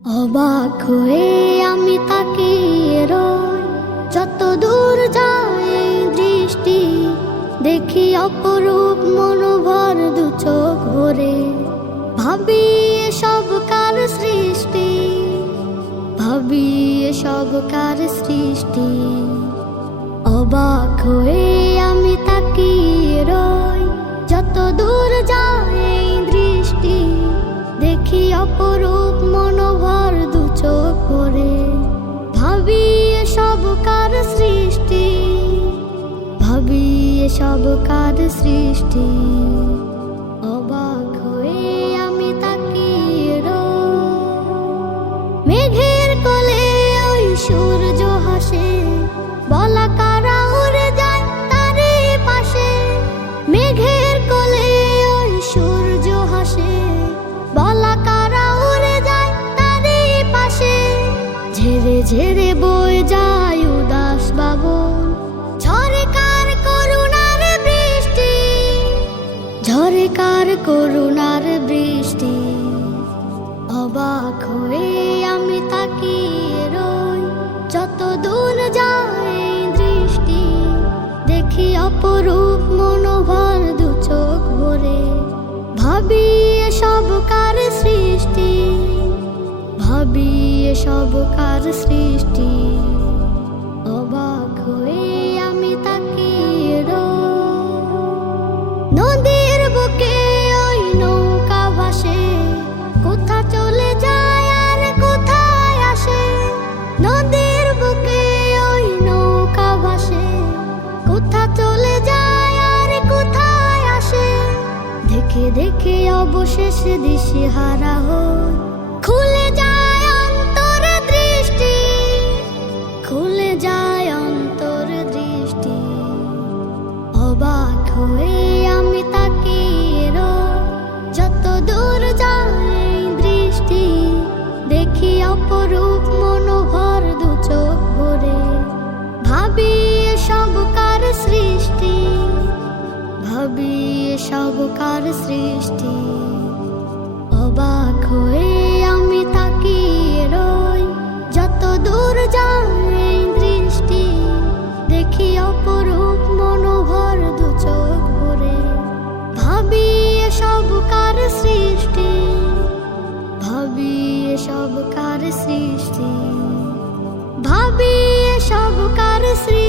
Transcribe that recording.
অবাক হয়ে আমি তাকিয়ে রই। যত দূর যায় দৃষ্টি, দেখি অপরূপ মনোভর দু চোখ ভরে। ভাবি সব কার সৃষ্টি? ভাবি সব কার সৃষ্টি? অবাক হয়ে আমি তাকিয়ে রই। যত দূর যায় দৃষ্টি, দেখি অপরূপ মনোভর সব কার সৃষ্টি? ভাবি সব কার সৃষ্টি? অবাক হয়ে আমি তাকিয়ে মেঘের কোলে ওই সূর্য হাসে বলা কারা উড়ে যায় তারে পাশে। মেঘের কোলে ওই সূর্য হাসে বলা কারা উড়ে যায় তারে পাশে। ঝেড়ে ঝেড়ে বয়ে যায় কার করুণার বৃষ্টি অবাক হয়ে আমি তাকিয়ে রই। যত দূর যায় দৃষ্টি, দেখি অপরূপ মনোভর দু চোখ ভরে। ভাবি সব কার সৃষ্টি? ভাবি সব কার সৃষ্টি দেখে দেখে অবশেষে দিশে হারা হয় খুলে যায় অন্তর দৃষ্টি, খুলে যায় অন্তর দৃষ্টি। অবাক হয়ে আমি তাকিয়ে রই। যত দূর যায় দৃষ্টি, দেখি অপরূপ সবকার সৃষ্টি। অবাক হয়ে আমি তাকিয়ে রই। যত দূর যায় দৃষ্টি, দেখি অপরূপ মনোহর দু চোখ ভরে। ভাবি সবকার সৃষ্টি? ভাবি সবকার সৃষ্টি? ভাবি সবকার সৃষ্টি?